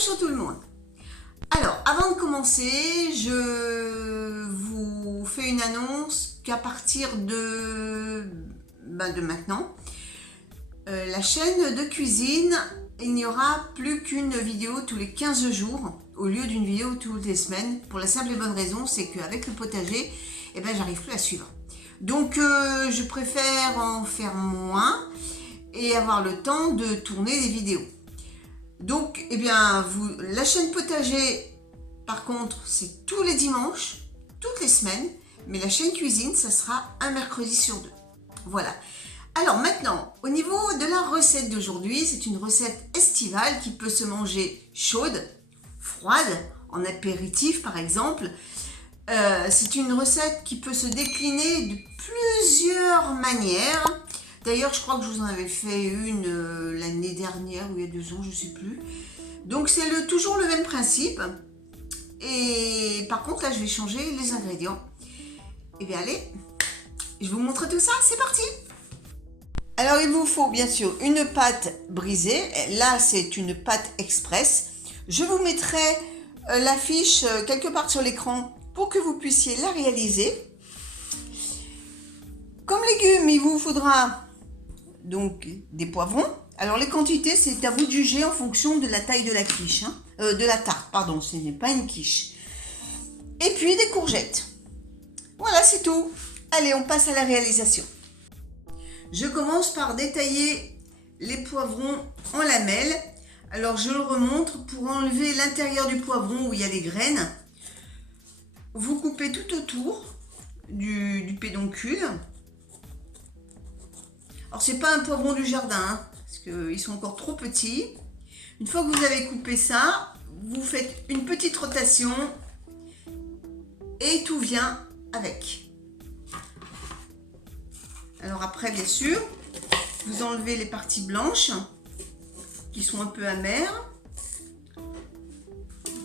Bonjour tout le monde. Alors, avant de commencer, je vous fais une annonce qu'à partir de maintenant, la chaîne de cuisine, il n'y aura plus qu'une vidéo tous les 15 jours au lieu d'une vidéo toutes les semaines, pour la simple et bonne raison, c'est qu'avec le potager, j'arrive plus à suivre. Donc, je préfère en faire moins et avoir le temps de tourner des vidéos. Donc, la chaîne potager, par contre, c'est tous les dimanches, toutes les semaines, mais la chaîne cuisine, ça sera un mercredi sur deux. Voilà. Alors maintenant, au niveau de la recette d'aujourd'hui, c'est une recette estivale qui peut se manger chaude, froide, en apéritif par exemple. C'est une recette qui peut se décliner de plusieurs manières. D'ailleurs, je crois que je vous en avais fait une l'année dernière ou il y a 2 ans, je ne sais plus. Donc, c'est toujours le même principe. Et par contre, là, je vais changer les ingrédients. Et bien, allez, je vous montre tout ça. C'est parti! Alors, il vous faut bien sûr une pâte brisée. Là, c'est une pâte express. Je vous mettrai la fiche quelque part sur l'écran pour que vous puissiez la réaliser. Comme légumes, il vous faudra donc des poivrons. Alors les quantités, c'est à vous de juger en fonction de la taille de la quiche, de la tarte, pardon, ce n'est pas une quiche. Et puis des courgettes. Voilà, c'est tout. Allez, on passe à la réalisation. Je commence par détailler les poivrons en lamelles. Alors je le remonte pour enlever l'intérieur du poivron où il y a les graines. Vous coupez tout autour du pédoncule. Alors, c'est pas un poivron du jardin, parce qu'ils sont encore trop petits. Une fois que vous avez coupé ça, vous faites une petite rotation et tout vient avec. Alors après, bien sûr, vous enlevez les parties blanches qui sont un peu amères.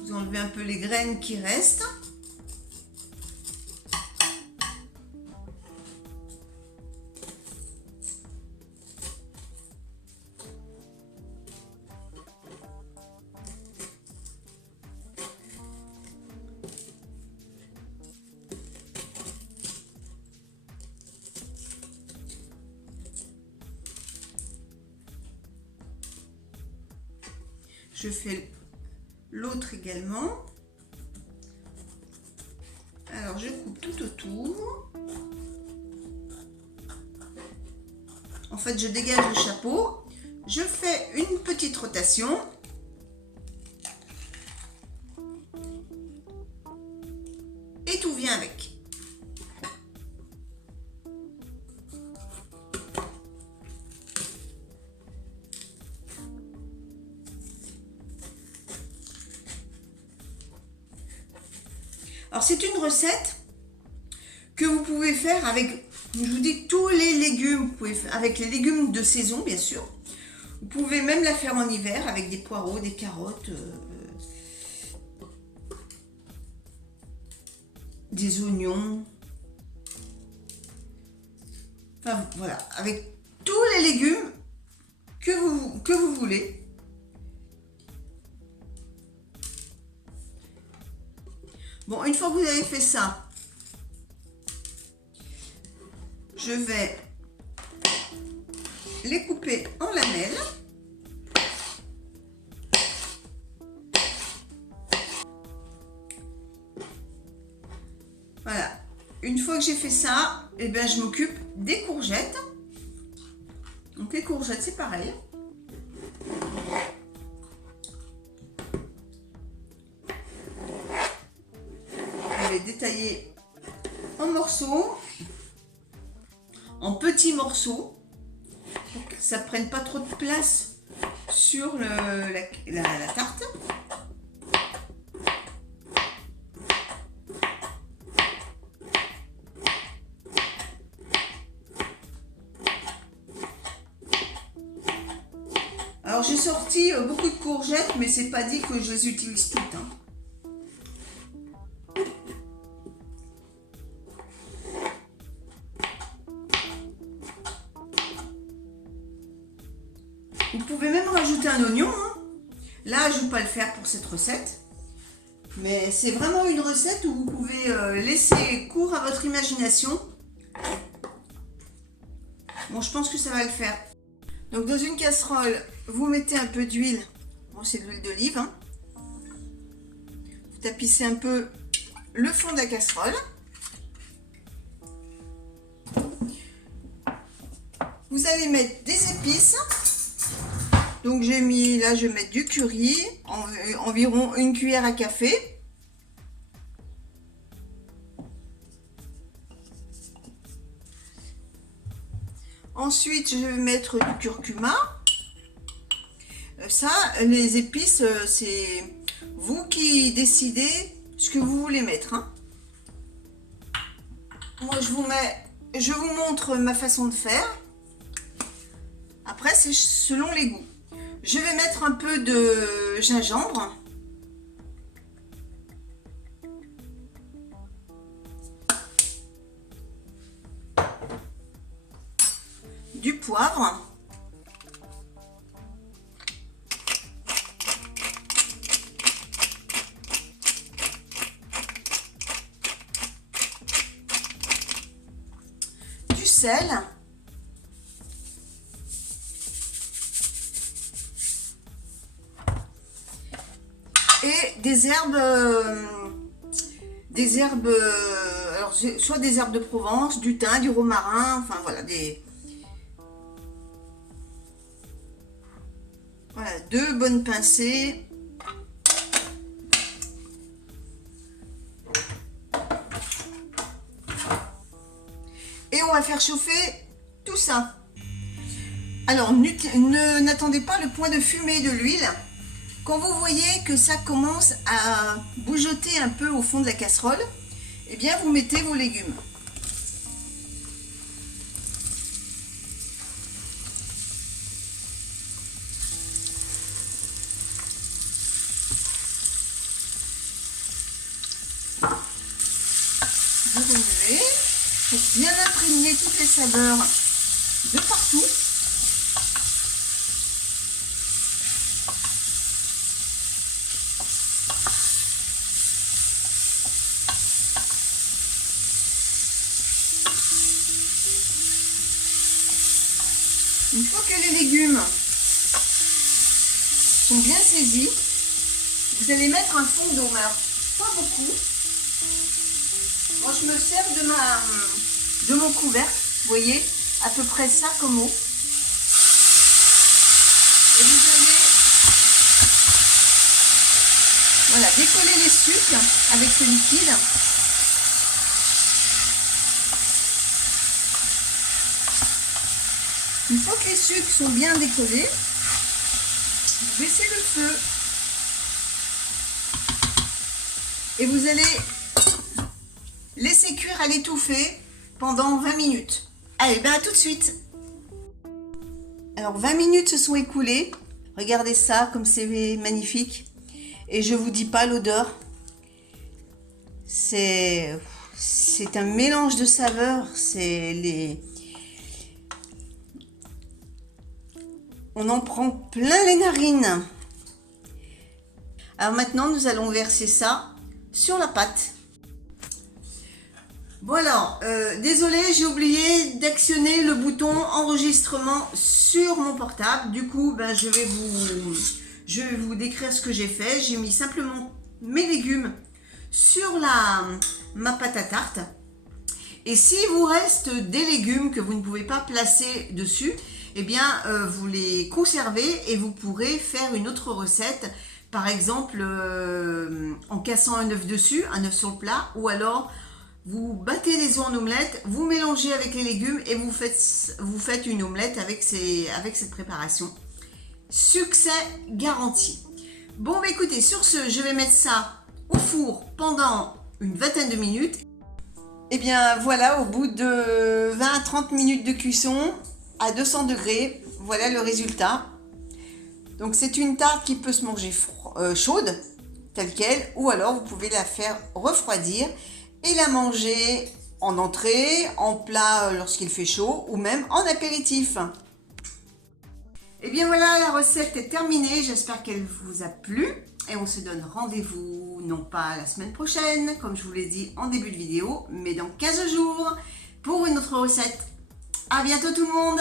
Vous enlevez un peu les graines qui restent. Je fais l'autre également. Alors, je coupe tout autour. En fait, je dégage le chapeau. Je fais une petite rotation. Et tout vient avec. Alors, c'est une recette que vous pouvez faire avec, je vous dis, tous les légumes. Vous pouvez faire avec les légumes de saison, bien sûr. Vous pouvez même la faire en hiver avec des poireaux, des carottes, des oignons. Enfin, voilà, avec tous les légumes que vous voulez. Bon, une fois que vous avez fait ça, je vais les couper en lamelles. Voilà. Une fois que j'ai fait ça, je m'occupe des courgettes. Donc les courgettes, c'est pareil. Détailler en morceaux, en petits morceaux, pour que ça ne prenne pas trop de place sur la tarte. Alors j'ai sorti beaucoup de courgettes, mais c'est pas dit que je les utilise toutes. Vous pouvez même rajouter un oignon. Là, je n'ajoute pas le faire pour cette recette. Mais c'est vraiment une recette où vous pouvez laisser cours à votre imagination. Bon, je pense que ça va le faire. Donc dans une casserole, vous mettez un peu d'huile. Bon, c'est de l'huile d'olive, hein. Vous tapissez un peu le fond de la casserole. Vous allez mettre des épices. Donc j'ai mis, là je vais mettre du curry, environ une cuillère à café. Ensuite je vais mettre du curcuma. Ça, les épices, c'est vous qui décidez ce que vous voulez mettre, hein. Moi je vous montre ma façon de faire. Après c'est selon les goûts. Je vais mettre un peu de gingembre. Du poivre. Du sel. Et des herbes, alors soit des herbes de Provence, du thym, du romarin, enfin voilà, voilà, 2 bonnes pincées. Et on va faire chauffer tout ça. Alors n'attendez pas le point de fumée de l'huile. Quand vous voyez que ça commence à bougeoter un peu au fond de la casserole, eh bien vous mettez vos légumes. Vous remuez pour bien imprégner toutes les saveurs de partout. Une fois que les légumes sont bien saisis, vous allez mettre un fond d'eau, mais pas beaucoup. Moi, je me sers de mon couvercle, vous voyez, à peu près ça comme eau. Et vous allez, voilà, décoller les sucres avec ce liquide. Une fois que les sucres sont bien décollés, vous baissez le feu et vous allez laisser cuire à l'étouffée pendant 20 minutes. Allez, ben à tout de suite. Alors 20 minutes se sont écoulées. Regardez ça comme c'est magnifique. Et je vous dis pas l'odeur. C'est un mélange de saveurs. On en prend plein les narines. Alors maintenant, nous allons verser ça sur la pâte. Voilà, désolé, j'ai oublié d'actionner le bouton enregistrement sur mon portable. Du coup, ben, je vais vous décrire ce que j'ai fait. J'ai mis simplement mes légumes sur ma pâte à tarte. Et s'il vous reste des légumes que vous ne pouvez pas placer dessus, eh bien, vous les conservez et vous pourrez faire une autre recette. Par exemple, en cassant un œuf dessus, un œuf sur le plat, ou alors vous battez des œufs en omelette, vous mélangez avec les légumes et vous faites une omelette avec cette préparation. Succès garanti. Bon, bah écoutez, sur ce, je vais mettre ça au four pendant une vingtaine de minutes. Et bien voilà, au bout de 20 à 30 minutes de cuisson à 200 degrés, voilà le résultat. Donc c'est une tarte qui peut se manger chaude, telle qu'elle, ou alors vous pouvez la faire refroidir et la manger en entrée, en plat lorsqu'il fait chaud, ou même en apéritif. Et bien voilà, la recette est terminée, j'espère qu'elle vous a plu. Et on se donne rendez-vous, non pas la semaine prochaine, comme je vous l'ai dit en début de vidéo, mais dans 15 jours pour une autre recette. À bientôt tout le monde!